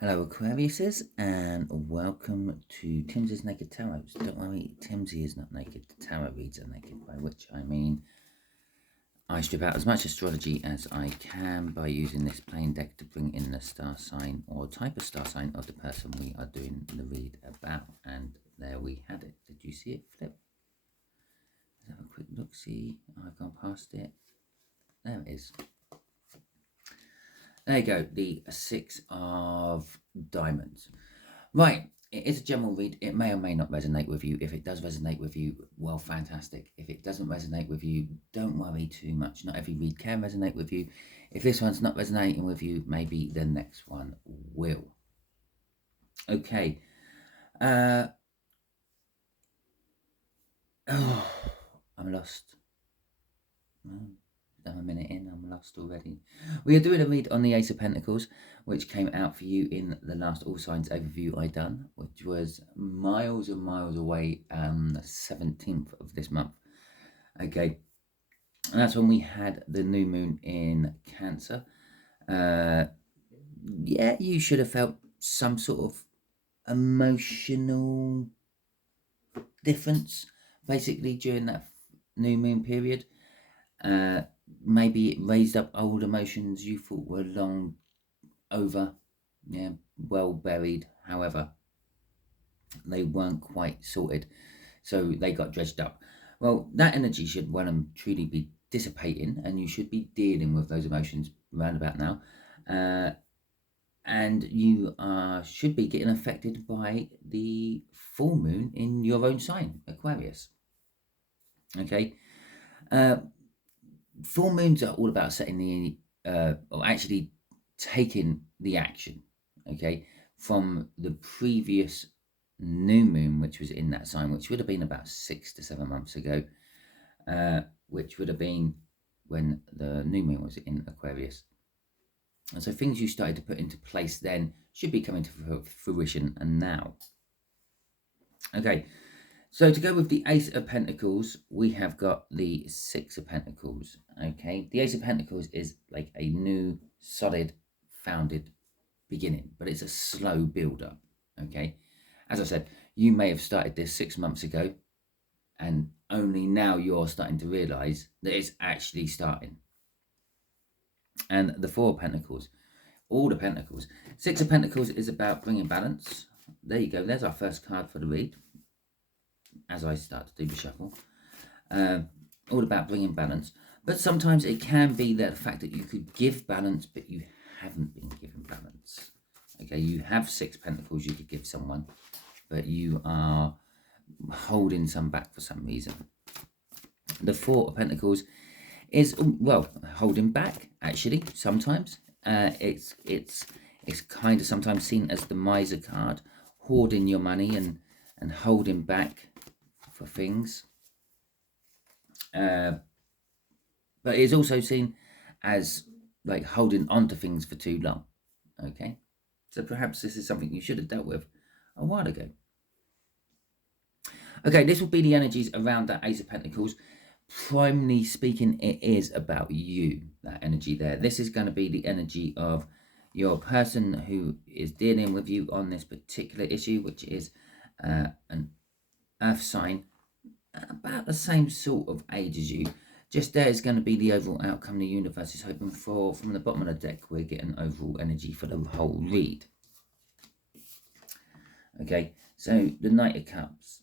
Hello Aquariuses and welcome to Timsy's Naked Tarot. Don't worry, Timsy is not naked. The tarot reads are naked, by which I mean I strip out as much astrology as I can by using this plain deck to bring in the star sign or type of star sign of the person we are doing the read about. And there we had it. Did you see it flip? Let's have a quick look. See, I've gone past it. There it is. There you go, the Six of Diamonds. Right, it is a general read. It may or may not resonate with you. If it does resonate with you, well, fantastic. If it doesn't resonate with you, don't worry too much. Not every read can resonate with you. If this one's not resonating with you, maybe the next one will. Okay. I'm lost. I'm a minute in, I'm lost already. We are doing a read on the Ace of Pentacles, which came out for you in the last All Signs overview I done, which was miles and miles away, the 17th of this month. Okay, and that's when we had the new moon in Cancer. Yeah, you should have felt some sort of emotional difference, basically, during that new moon period. Maybe it raised up old emotions you thought were long over, yeah, well buried. However, they weren't quite sorted, so they got dredged up. Well, that energy should well and truly be dissipating, and you should be dealing with those emotions around about now. And you should be getting affected by the full moon in your own sign, Aquarius. Okay. Full moons are all about setting the or actually taking the action, okay, from the previous new moon, which was in that sign, which would have been about 6 to 7 months ago, which would have been when the new moon was in Aquarius. And so things you started to put into place then should be coming to fruition and now. Okay, so to go with the Ace of Pentacles, we have got the Six of Pentacles, okay? The Ace of Pentacles is like a new, solid, founded beginning, but it's a slow build-up, okay? As I said, you may have started this 6 months ago, and only now you're starting to realise that it's actually starting. And the Four of Pentacles, all the Pentacles. Six of Pentacles is about bringing balance. There you go, there's our first card for the read. As I start to do the shuffle, all about bringing balance. But sometimes it can be that the fact that you could give balance, but you haven't been given balance. Okay, you have Six Pentacles you could give someone, but you are holding some back for some reason. The Four of Pentacles is, well, holding back, actually, sometimes. It's kind of sometimes seen as the miser card, hoarding your money and holding back for things, but it's also seen as like holding on to things for too long. Okay, so perhaps this is something you should have dealt with a while ago. Okay, this will be the energies around that Ace of Pentacles. Primarily speaking, it is about you, that energy there. This is going to be the energy of your person who is dealing with you on this particular issue, which is an earth sign, about the same sort of age as you. Just there is going to be the overall outcome the universe is hoping for. From the bottom of the deck, we're getting overall energy for the whole read. Okay, so the Knight of Cups.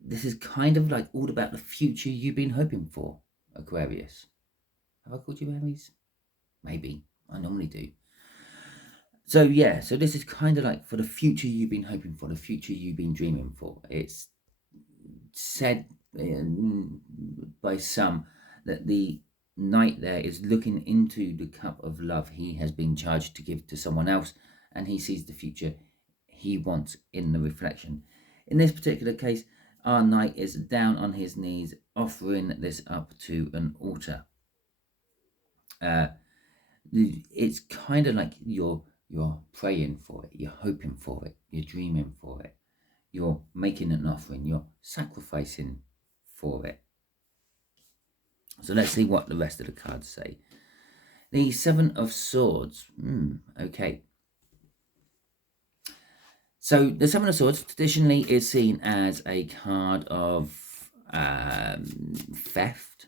This is kind of like all about the future you've been hoping for, Aquarius. Have I called you Aries? Maybe. I normally do. So yeah, so this is kind of like for the future you've been hoping for, the future you've been dreaming for. It's said by some that the knight there is looking into the cup of love he has been charged to give to someone else, and he sees the future he wants in the reflection. In this particular case, our knight is down on his knees offering this up to an altar. It's kind of like you're praying for it, you're hoping for it, you're dreaming for it, you're making an offering, you're sacrificing for it. So let's see what the rest of the cards say. The Seven of Swords. Okay. So the Seven of Swords traditionally is seen as a card of theft,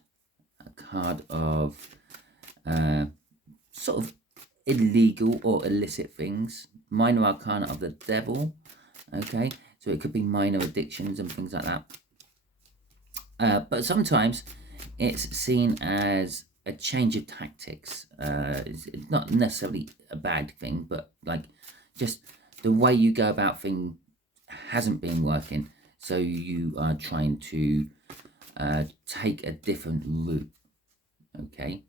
a card of sort of illegal or illicit things, minor arcana of the devil. Okay, so it could be minor addictions and things like that. But sometimes it's seen as a change of tactics. It's not necessarily a bad thing, but like just the way you go about things hasn't been working, so you are trying to take a different route. Okay,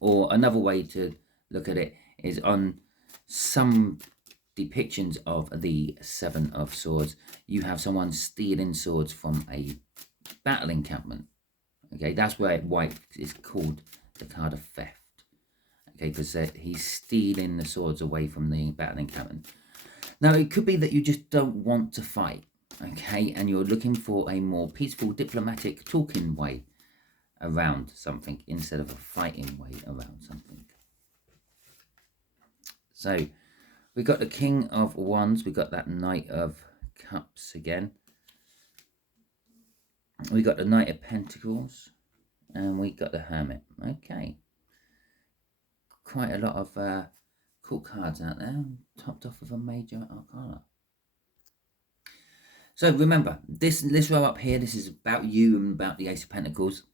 or another way to look at it is on some depictions of the Seven of Swords, you have someone stealing swords from a battle encampment. Okay, that's why it's called the card of theft. Okay, because he's stealing the swords away from the battle encampment. Now, it could be that you just don't want to fight, okay, and you're looking for a more peaceful, diplomatic, talking way around something instead of a fighting way around something. So, we got the King of Wands, we got that Knight of Cups again. We got the Knight of Pentacles, and we got the Hermit. Okay. Quite a lot of cool cards out there, topped off with a major arcana. So remember, this row up here, this is about you and about the Ace of Pentacles.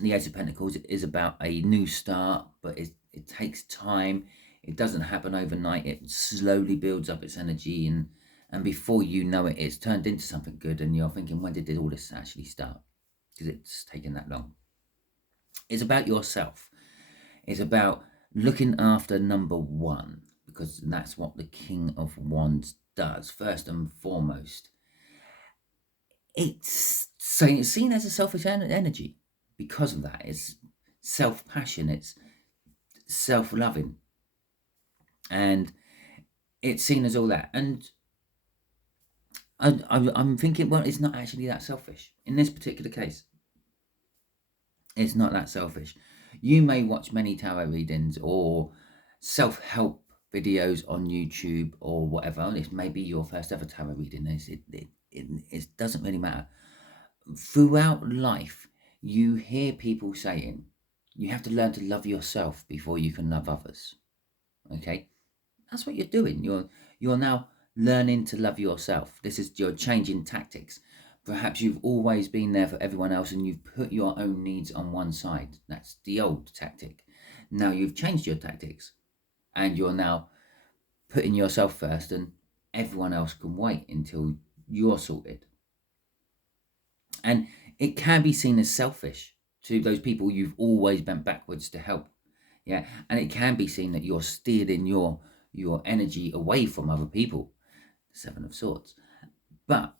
The Ace of Pentacles is about a new start, but it takes time. It doesn't happen overnight. It slowly builds up its energy, and before you know it, it's turned into something good, and you're thinking, when did all this actually start? Because it's taken that long. It's about yourself. It's about looking after number one, because that's what the King of Wands does, first and foremost. It's seen as a selfish energy because of that. It's self-passion, it's self-loving, and it's seen as all that. And I'm thinking, well, it's not actually that selfish. In this particular case, it's not that selfish. You may watch many tarot readings or self-help videos on YouTube or whatever. This may be your first ever tarot reading. It doesn't really matter. Throughout life, you hear people saying, you have to learn to love yourself before you can love others. Okay? That's what you're doing. You're now learning to love yourself. This is your changing tactics. Perhaps you've always been there for everyone else and you've put your own needs on one side. That's the old tactic. Now you've changed your tactics and you're now putting yourself first, and everyone else can wait until you're sorted. And it can be seen as selfish to those people you've always bent backwards to help. Yeah, and it can be seen that you're stealing your energy away from other people. The Seven of Swords. But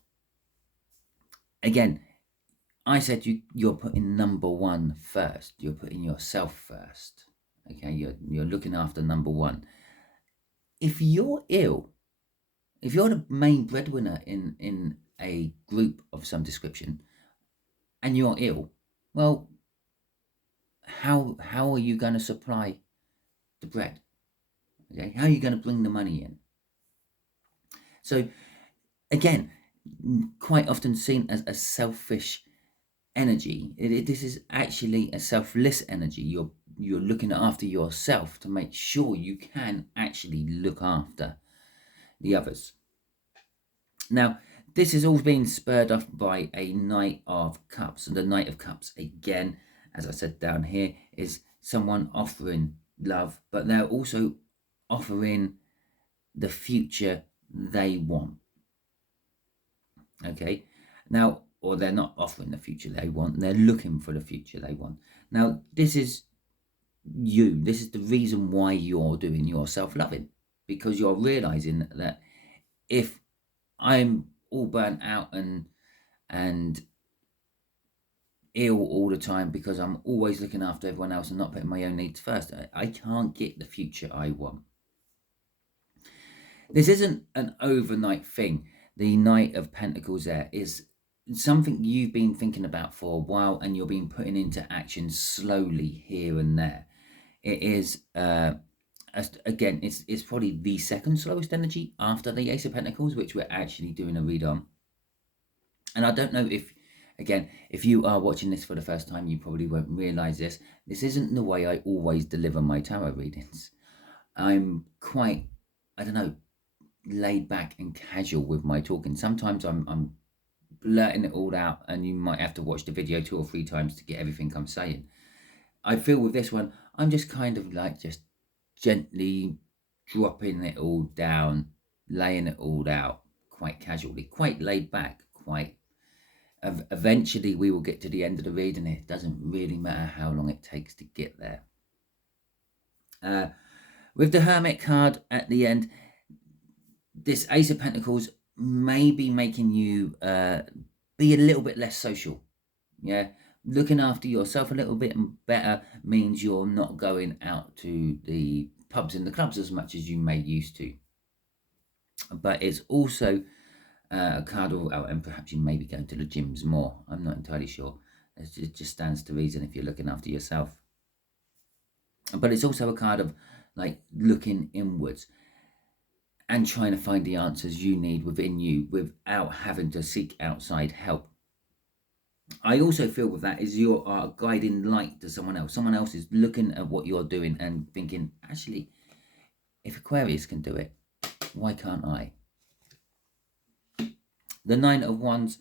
again, I said you're putting number one first. You're putting yourself first. Okay, you're looking after number one. If you're ill, if you're the main breadwinner in a group of some description, and you're ill, well, how are you going to supply the bread? Okay, how are you going to bring the money in? So again, quite often seen as a selfish energy. This is actually a selfless energy. You're looking after yourself to make sure you can actually look after the others. Now, this is all being spurred off by a Knight of Cups, and the Knight of Cups, again, as I said down here, is someone offering love, but they're also offering the future they want. Okay, now, or they're not offering the future they want, they're looking for the future they want. Now, this is you. This is the reason why you're doing your self-loving, because you're realizing that if I'm all burnt out and ill all the time because I'm always looking after everyone else and not putting my own needs first, I can't get the future I want. This isn't an overnight thing. The Knight of Pentacles there is something you've been thinking about for a while, and you're being putting into action slowly here and there. It is again, it's probably the second slowest energy after the Ace of Pentacles, which we're actually doing a read on. And I don't know if, again, if you are watching this for the first time, you probably won't realize this. This isn't the way I always deliver my tarot readings. I'm quite, I don't know, laid back and casual with my talking. Sometimes I'm blurting it all out, and you might have to watch the video 2 or 3 times to get everything I'm saying. I feel with this one, I'm just kind of like just gently dropping it all down, laying it all out quite casually, quite laid back, quite. Eventually we will get to the end of the reading. It doesn't really matter how long it takes to get there. With the Hermit card at the end, this Ace of Pentacles may be making you be a little bit less social. Yeah, looking after yourself a little bit better means you're not going out to the pubs and the clubs as much as you may used to. But it's also a card of, and perhaps you may be going to the gyms more. I'm not entirely sure. It just stands to reason if you're looking after yourself. But it's also a card of like looking inwards and trying to find the answers you need within you without having to seek outside help. I also feel with that is you are a guiding light to someone else. Someone else is looking at what you're doing and thinking, actually, if Aquarius can do it, why can't I? The Nine of Wands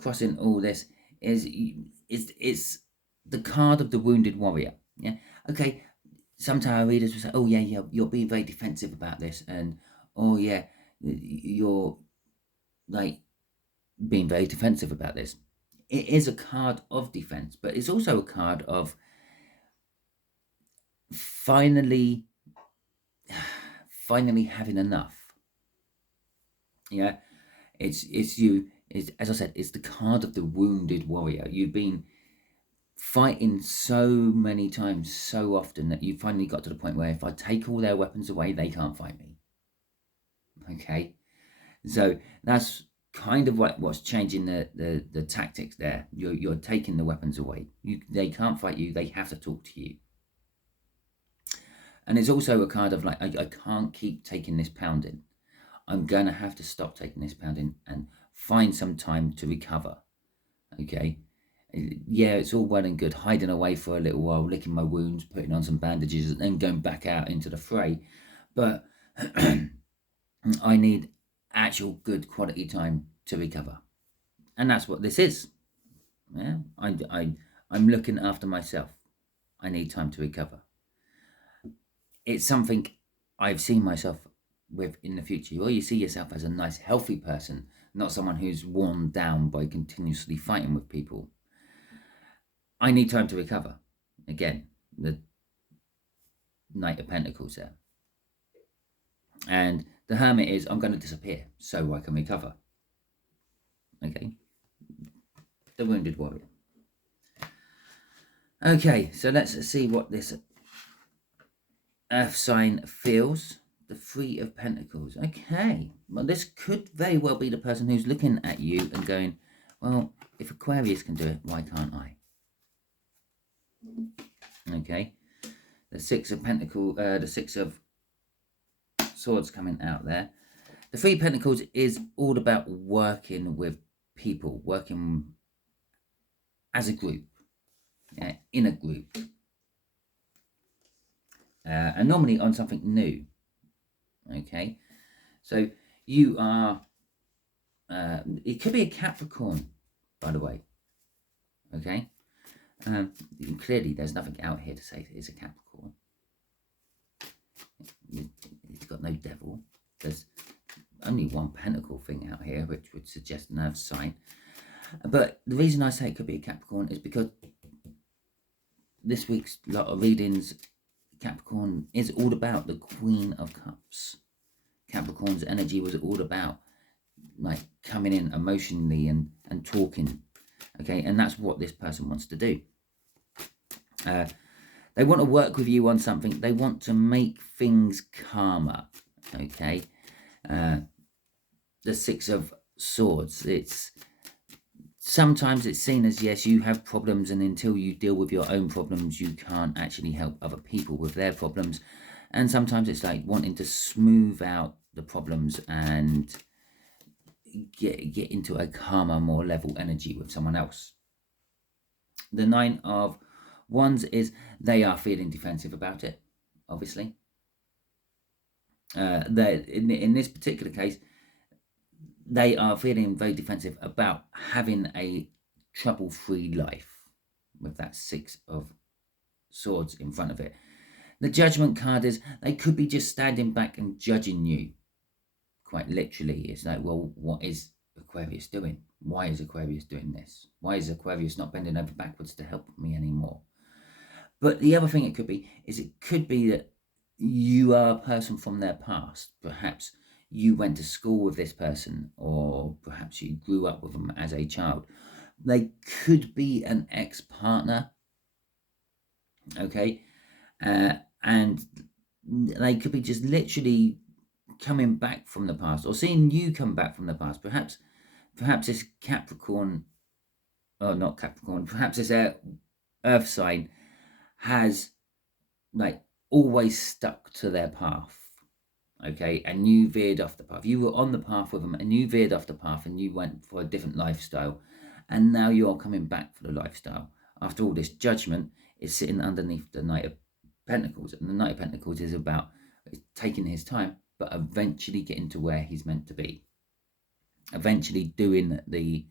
crossing all this is the card of the wounded warrior. Yeah. Okay. Sometimes readers will say, oh yeah, you're being very defensive about this, and oh yeah, you're like being very defensive about this. It is a card of defense, but it's also a card of finally having enough. Yeah, it's you. As I said, it's the card of the wounded warrior. You've been fighting so many times, so often, that you finally got to the point where if I take all their weapons away, they can't fight me. Okay, so that's kind of what's changing the tactics there. You're taking the weapons away. They can't fight you. They have to talk to you. And it's also a card of like, I can't keep taking this pounding. I'm going to have to stop taking this pounding and find some time to recover. Okay. Yeah, it's all well and good hiding away for a little while, licking my wounds, putting on some bandages, and then going back out into the fray. But I need actual good quality time to recover. And that's what this is. Yeah, I'm looking after myself. I need time to recover. It's something I've seen myself with in the future. Or you see yourself as a nice, healthy person, not someone who's worn down by continuously fighting with people. I need time to recover. Again, the Knight of Pentacles there. And the Hermit is, I'm going to disappear so I can recover. Okay. The Wounded Warrior. Okay, so let's see what this Earth sign feels. The Three of Pentacles. Okay. Well, this could very well be the person who's looking at you and going, well, if Aquarius can do it, why can't I? Okay. The Six of Pentacles, the Six of Swords coming out there. The Three of Pentacles is all about working with people, working as a group, in a group. And normally on something new. Okay, so you are, it could be a Capricorn, by the way. Okay, clearly there's nothing out here to say it's a Capricorn. It's got no devil. There's only one pentacle thing out here, which would suggest an Earth sign. But the reason I say it could be a Capricorn is because this week's lot of readings, Capricorn is all about the Queen of Cups. Capricorn's energy was all about like coming in emotionally and talking. Okay, and that's what this person wants to do. They want to work with you on something. They want to make things calmer. Okay, the Six of Swords. It's sometimes it's seen as, yes, you have problems, and until you deal with your own problems, you can't actually help other people with their problems. And sometimes it's like wanting to smooth out the problems and get into a calmer, more level energy with someone else. The Nine of Wands is they are feeling defensive about it, obviously. In this particular case, they are feeling very defensive about having a trouble-free life with that Six of Swords in front of it. The Judgment card is they could be just standing back and judging you. Quite literally, it's like, well, what is Aquarius doing? Why is Aquarius doing this? Why is Aquarius not bending over backwards to help me anymore? But the other thing it could be is it could be that you are a person from their past. Perhaps you went to school with this person, or perhaps you grew up with them as a child. They could be an ex-partner, okay? And they could be just literally coming back from the past, or seeing you come back from the past. Perhaps this Capricorn, or not Capricorn, perhaps this earth sign has like always stuck to their path, okay, and you veered off the path. You were on the path with them and you veered off the path and you went for a different lifestyle, and now you're coming back for the lifestyle. After all, this Judgment is sitting underneath the Knight of Pentacles, and the Knight of Pentacles is about taking his time, but eventually getting to where he's meant to be, eventually doing the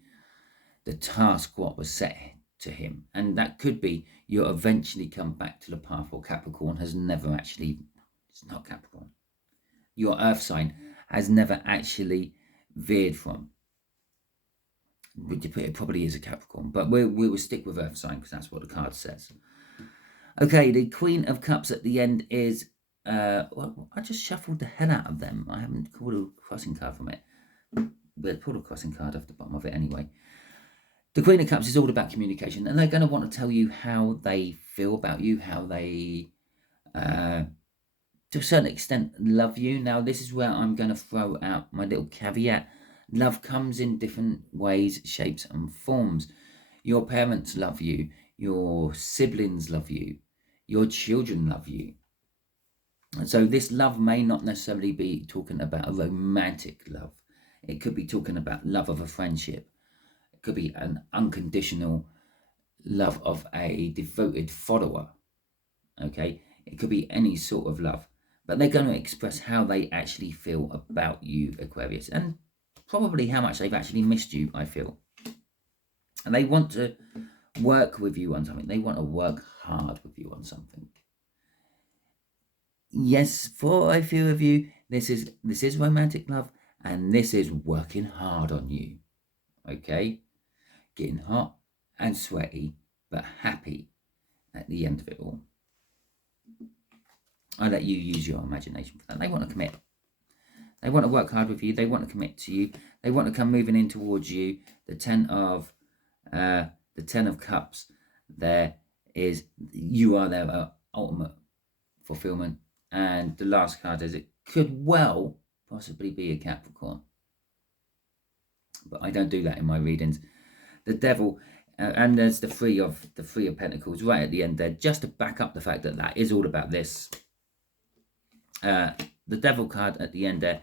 task what was set to him. And that could be you'll eventually come back to the path what Capricorn has never actually, it's not Capricorn, your earth sign has never actually veered from. It probably is a Capricorn, but we will stick with earth sign because that's what the card says. Okay, the Queen of Cups at the end is, well, I just shuffled the hell out of them. I haven't pulled a crossing card from it, but pulled a crossing card off the bottom of it anyway. The Queen of Cups is all about communication, and they're going to want to tell you how they feel about you, how they, to a certain extent, love you. Now, this is where I'm going to throw out my little caveat. Love comes in different ways, shapes, and forms. Your parents love you. Your siblings love you. Your children love you. And so this love may not necessarily be talking about a romantic love. It could be talking about love of a friendship. It could be an unconditional love of a devoted follower. Okay? It could be any sort of love. But they're going to express how they actually feel about you, Aquarius. And probably how much they've actually missed you, I feel. And they want to work with you on something. They want to work hard with you on something. Yes, for a few of you, this is romantic love, and this is working hard on you. Okay? Getting hot and sweaty, but happy at the end of it all. I let you use your imagination for that. They want to commit. They want to work hard with you. They want to commit to you. They want to come moving in towards you. The Ten of Cups. There is, you are their ultimate fulfillment. And the last card is, it could well possibly be a Capricorn, but I don't do that in my readings. The Devil, and there's the Three of Pentacles right at the end there, just to back up the fact that that is all about this. The Devil card at the end there,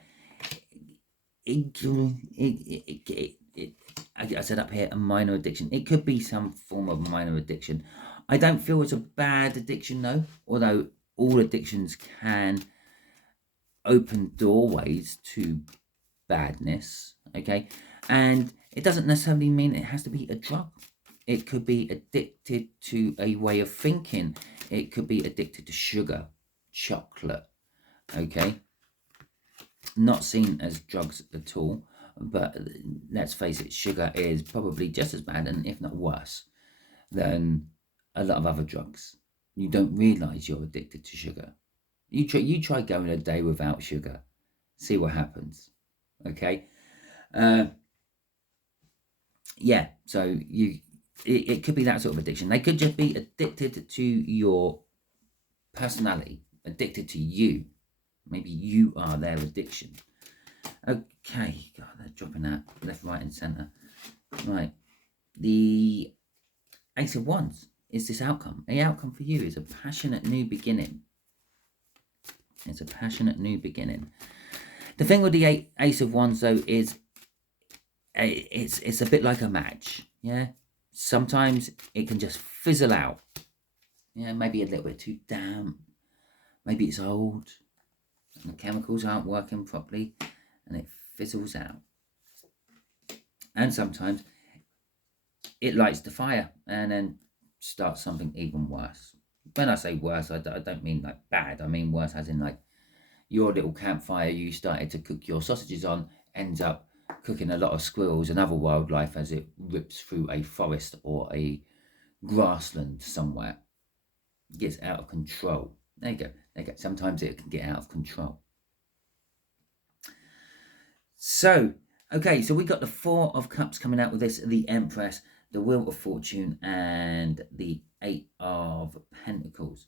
I said up here, a minor addiction. It could be some form of minor addiction. I don't feel it's a bad addiction though, although all addictions can open doorways to badness, okay? And it doesn't necessarily mean it has to be a drug. It could be addicted to a way of thinking. It could be addicted to sugar, chocolate, okay? Not seen as drugs at all, but let's face it, sugar is probably just as bad, and if not worse, than a lot of other drugs. You don't realise you're addicted to sugar. You try going a day without sugar. See what happens. Okay? Yeah, so it could be that sort of addiction. They could just be addicted to your personality, addicted to you. Maybe you are their addiction. Okay, God, they're dropping out left, right, and centre. Right. The Ace of Wands is this outcome. The outcome for you is a passionate new beginning. It's a passionate new beginning. The thing with the Ace of Wands, though, is it's a bit like a match. Yeah, sometimes it can just fizzle out. Yeah, maybe a little bit too damp. Maybe it's old and the chemicals aren't working properly and it fizzles out. And sometimes it lights the fire and then starts something even worse. When I say worse, I don't mean like bad. I mean worse as in like your little campfire you started to cook your sausages on ends up cooking a lot of squirrels and other wildlife as it rips through a forest or a grassland somewhere. It gets out of control. There you go. There you go. Sometimes it can get out of control. So, okay, so we got the Four of Cups coming out with this, the Empress, the Wheel of Fortune, and the Eight of Pentacles.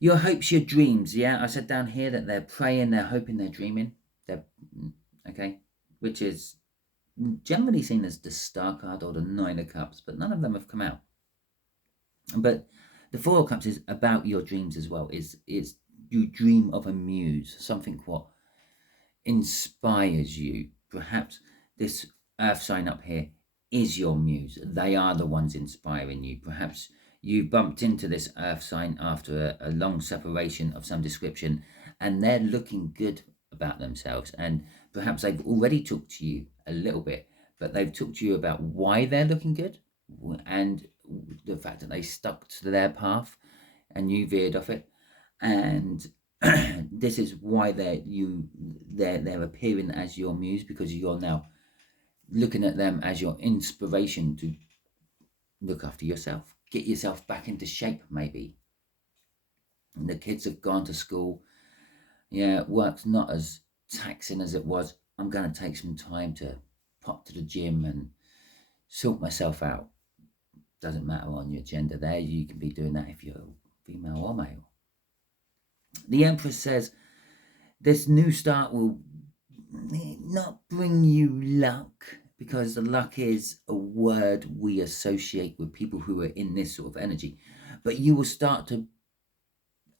Your hopes, your dreams. Yeah, I said down here that they're praying, they're hoping, they're dreaming. Okay, which is generally seen as the Star card or the Nine of Cups, but none of them have come out. But the Four of Cups is about your dreams as well. Is you dream of a muse, something what inspires you. Perhaps this earth sign up here is your muse. They are the ones inspiring you. Perhaps you bumped into this earth sign after a long separation of some description and they're looking good about themselves, and perhaps they've already talked to you a little bit, but they've talked to you about why they're looking good and the fact that they stuck to their path and you veered off it, and this is why they're appearing as your muse, because you're now looking at them as your inspiration to look after yourself, get yourself back into shape. Maybe and the kids have gone to school. Yeah, work's not as taxing as it was. I'm going to take some time to pop to the gym and sort myself out. Doesn't matter on your gender there. You can be doing that if you're female or male. The Empress says this new start will not bring you luck, because the luck is a word we associate with people who are in this sort of energy. But you will start to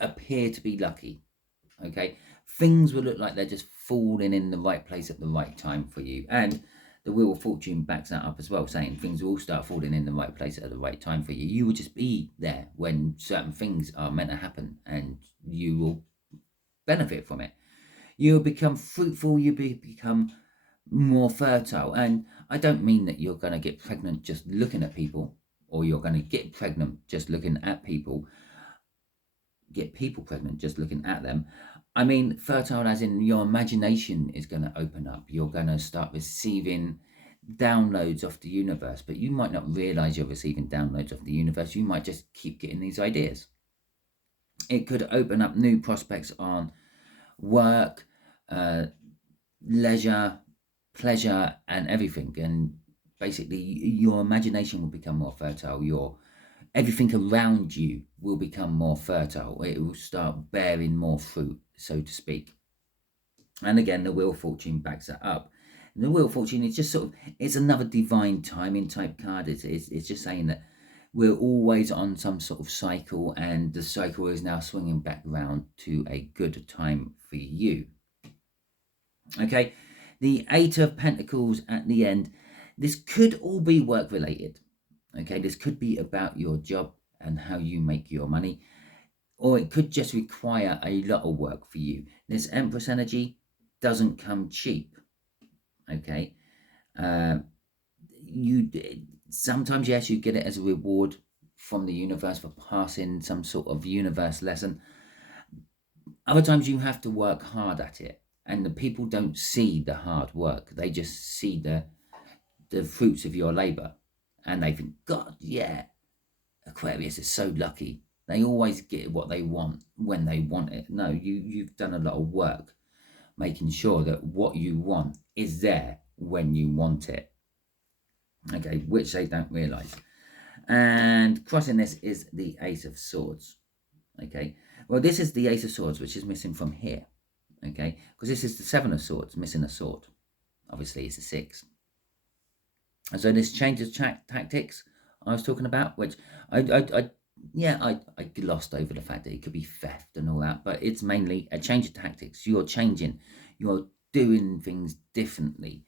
appear to be lucky. Okay, things will look like they're just falling in the right place at the right time for you, and the Wheel of Fortune backs that up as well, saying things will start falling in the right place at the right time for you. You will just be there when certain things are meant to happen, and you will benefit from it. You'll become fruitful, you'll become more fertile. And I don't mean that you're going to get pregnant just looking at people, or you're going to get pregnant just looking at people, get people pregnant just looking at them. I mean fertile as in your imagination is going to open up. You're going to start receiving downloads of the universe, but you might not realize you're receiving downloads of the universe. You might just keep getting these ideas. It could open up new prospects on work, leisure, pleasure, and everything. And basically your imagination will become more fertile. Everything around you will become more fertile. It will start bearing more fruit, so to speak. And again, the Wheel of Fortune backs that up. And the Wheel of Fortune is just sort of, it's another divine timing type card. It's just saying that we're always on some sort of cycle, and the cycle is now swinging back around to a good time for you. Okay, the Eight of Pentacles at the end. This could all be work related. Okay, this could be about your job and how you make your money, or it could just require a lot of work for you. This Empress energy doesn't come cheap. Okay, sometimes, yes, you get it as a reward from the universe for passing some sort of universe lesson. Other times you have to work hard at it, and the people don't see the hard work. They just see the fruits of your labor, and they think, God, yeah, Aquarius is so lucky. They always get what they want when they want it. No, you've done a lot of work making sure that what you want is there when you want it. Okay, which they don't realize. And crossing this is the Ace of Swords. Okay, well, this is the Ace of Swords, which is missing from here. Okay, because this is the Seven of Swords, missing a sword. Obviously, it's a 6. And so this change of tactics I was talking about, which I glossed over the fact that it could be theft and all that, but it's mainly a change of tactics. You're changing, you're doing things differently,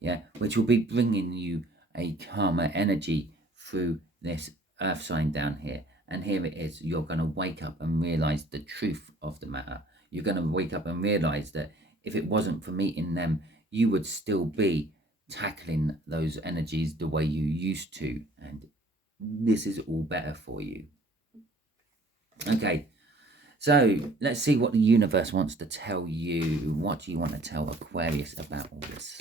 yeah, which will be bringing you a calmer energy through this earth sign down here. And here it is. You're going to wake up and realize the truth of the matter. You're going to wake up and realize that if it wasn't for meeting them, you would still be tackling those energies the way you used to, and this is all better for you. Okay, so let's see what the universe wants to tell you. What do you want to tell Aquarius about all this,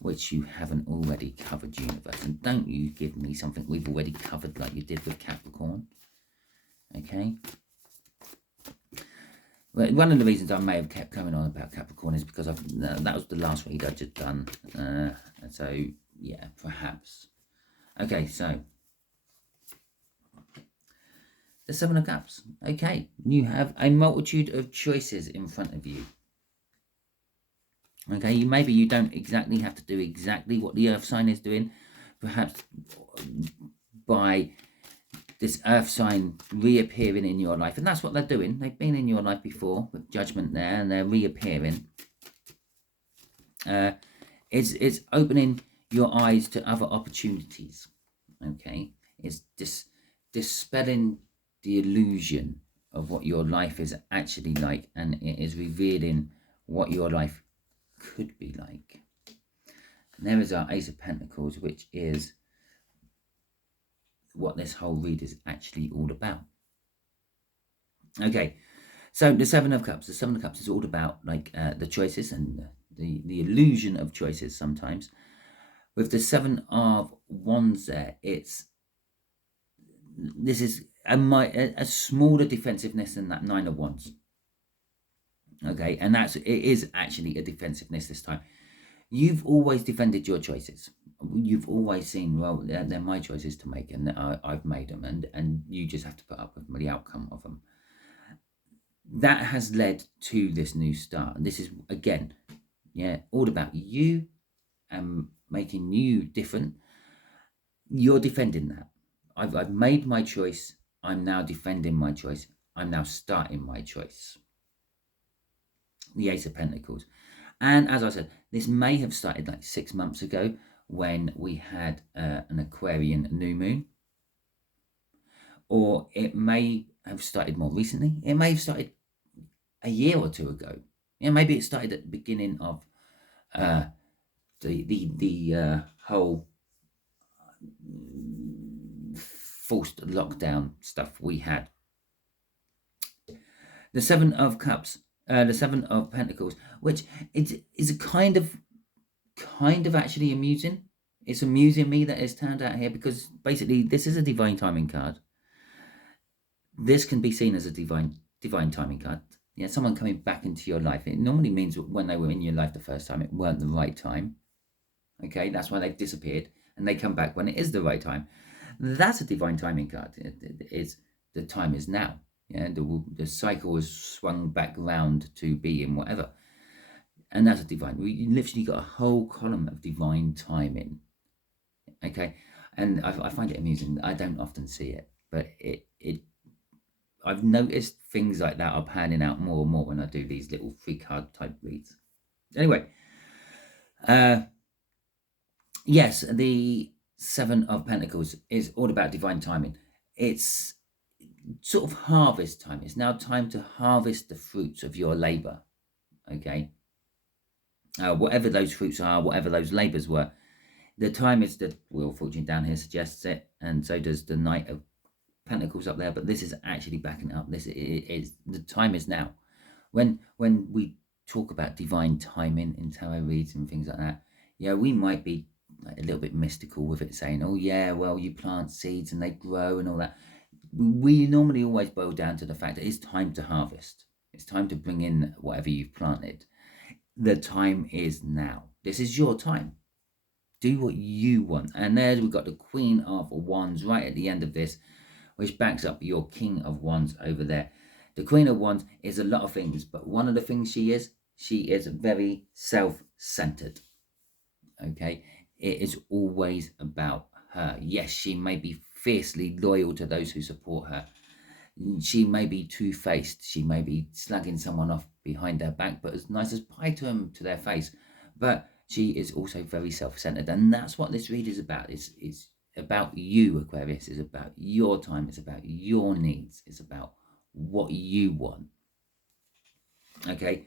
which you haven't already covered, universe? And don't you give me something we've already covered like you did with Capricorn. Okay. Well, one of the reasons I may have kept going on about Capricorn is because that was the last read I just done. So, yeah, perhaps. Okay, so the Seven of Cups. Okay, you have a multitude of choices in front of you. Okay, maybe you don't exactly have to do exactly what the earth sign is doing. Perhaps by this earth sign reappearing in your life. And that's what they're doing. They've been in your life before with judgment there, and they're reappearing. It's opening your eyes to other opportunities. Okay, it's dispelling the illusion of what your life is actually like, and it is revealing what your life could be like. And there is our Ace of Pentacles, which is what this whole read is actually all about. Okay, so the Seven of Cups. The Seven of Cups is all about like the choices and the illusion of choices sometimes. With the Seven of Wands there, this is a smaller defensiveness than that Nine of Wands. Okay, and it is actually a defensiveness this time. You've always defended your choices. You've always seen, well, they're my choices to make, and I've made them, and you just have to put up with the outcome of them. That has led to this new start. And this is, again, yeah, all about you and making you different. You're defending that. I've made my choice. I'm now defending my choice. I'm now starting my choice. The Ace of Pentacles. And as I said, this may have started like 6 months ago when we had an Aquarian new moon. Or it may have started more recently. It may have started a year or two ago. Yeah, maybe it started at the beginning of the whole forced lockdown stuff we had. The Seven of Cups, the Seven of Pentacles, which is a kind of actually amusing. It's amusing me that it's turned out here, because basically this is a divine timing card. This can be seen as a divine timing card. Yeah, someone coming back into your life. It normally means when they were in your life the first time, it weren't the right time. Okay, that's why they've disappeared, and they come back when it is the right time. That's a divine timing card. The time is now. Yeah, the cycle has swung back round to be in whatever, and that's a divine. We literally got a whole column of divine timing. Okay, and I find it amusing. I don't often see it, but I've noticed things like that are panning out more and more when I do these little 3-card type reads. Anyway, yes, the Seven of Pentacles is all about divine timing. It's sort of harvest time. It's now time to harvest the fruits of your labor. Okay, whatever those fruits are, whatever those labors were, the time is, the Wheel of Fortune down here suggests it, and so does the Knight of Pentacles up there, but this is actually backing up. This is the time is now. When we talk about divine timing in tarot reads and things like that, yeah, we might be like a little bit mystical with it, saying, oh yeah, well, you plant seeds and they grow and all that. We normally always boil down to the fact that it's time to harvest. It's time to bring in whatever you've planted. The time is now. This is your time. Do what you want. And there we've got the Queen of Wands right at the end of this, which backs up your King of Wands over there. The Queen of Wands is a lot of things, but one of the things she is very self-centered. Okay, it is always about her. Yes, she may be fiercely loyal to those who support her. She may be two-faced. She may be slagging someone off behind their back, but as nice as pie to them to their face. But she is also very self-centered, and that's what this read is about. It's about you, Aquarius. It's about your time. It's about your needs. It's about what you want. Okay,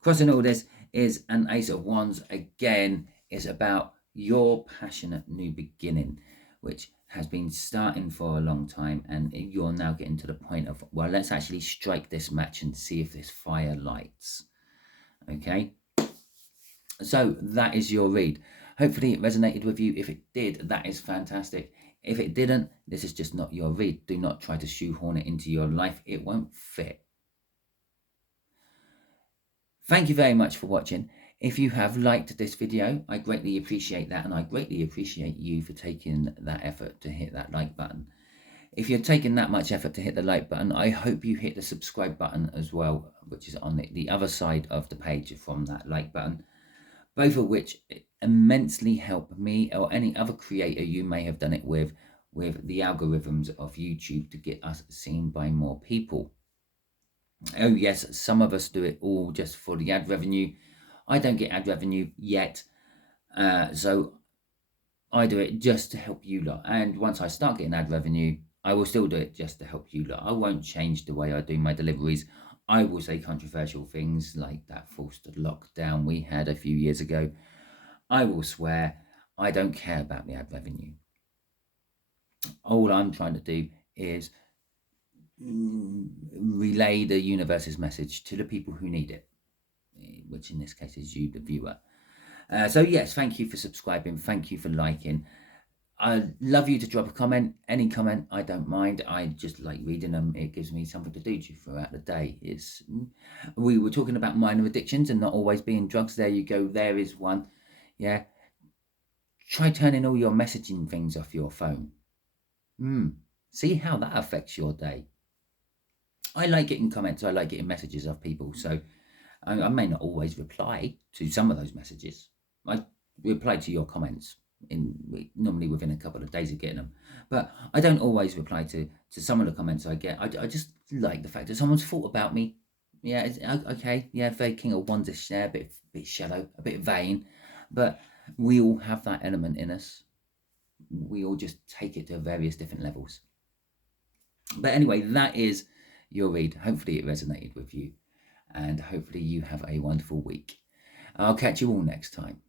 crossing all this is an Ace of Wands. Again, it's about your passionate new beginning, which has been starting for a long time, and you're now getting to the point of, well, let's actually strike this match and see if this fire lights. Okay, so that is your read. Hopefully it resonated with you. If it did, that is fantastic. If it didn't, this is just not your read. Do not try to shoehorn it into your life. It won't fit. Thank you very much for watching. If you have liked this video, I greatly appreciate that, and I greatly appreciate you for taking that effort to hit that like button. If you're taking that much effort to hit the like button, I hope you hit the subscribe button as well, which is on the other side of the page from that like button, both of which immensely help me or any other creator you may have done it with the algorithms of YouTube to get us seen by more people. Oh yes, some of us do it all just for the ad revenue. I don't get ad revenue yet, so I do it just to help you lot. And once I start getting ad revenue, I will still do it just to help you lot. I won't change the way I do my deliveries. I will say controversial things like that forced lockdown we had a few years ago. I will swear. I don't care about the ad revenue. All I'm trying to do is relay the universe's message to the people who need it, which in this case is you, the viewer. So yes, thank you for subscribing. Thank you for liking. I'd love you to drop a comment. Any comment, I don't mind. I just like reading them. It gives me something to do throughout the day. We were talking about minor addictions and not always being drugs. There you go. There is one. Yeah. Try turning all your messaging things off your phone. See how that affects your day. I like getting comments. I like getting messages of people. So I may not always reply to some of those messages. I reply to your comments normally within a couple of days of getting them, but I don't always reply to some of the comments I get. I just like the fact that someone's thought about me. Yeah, it's, okay, yeah, very King of Wands-ish there, a bit shallow, a bit vain, but we all have that element in us. We all just take it to various different levels. But anyway, that is your read. Hopefully it resonated with you, and hopefully you have a wonderful week. I'll catch you all next time.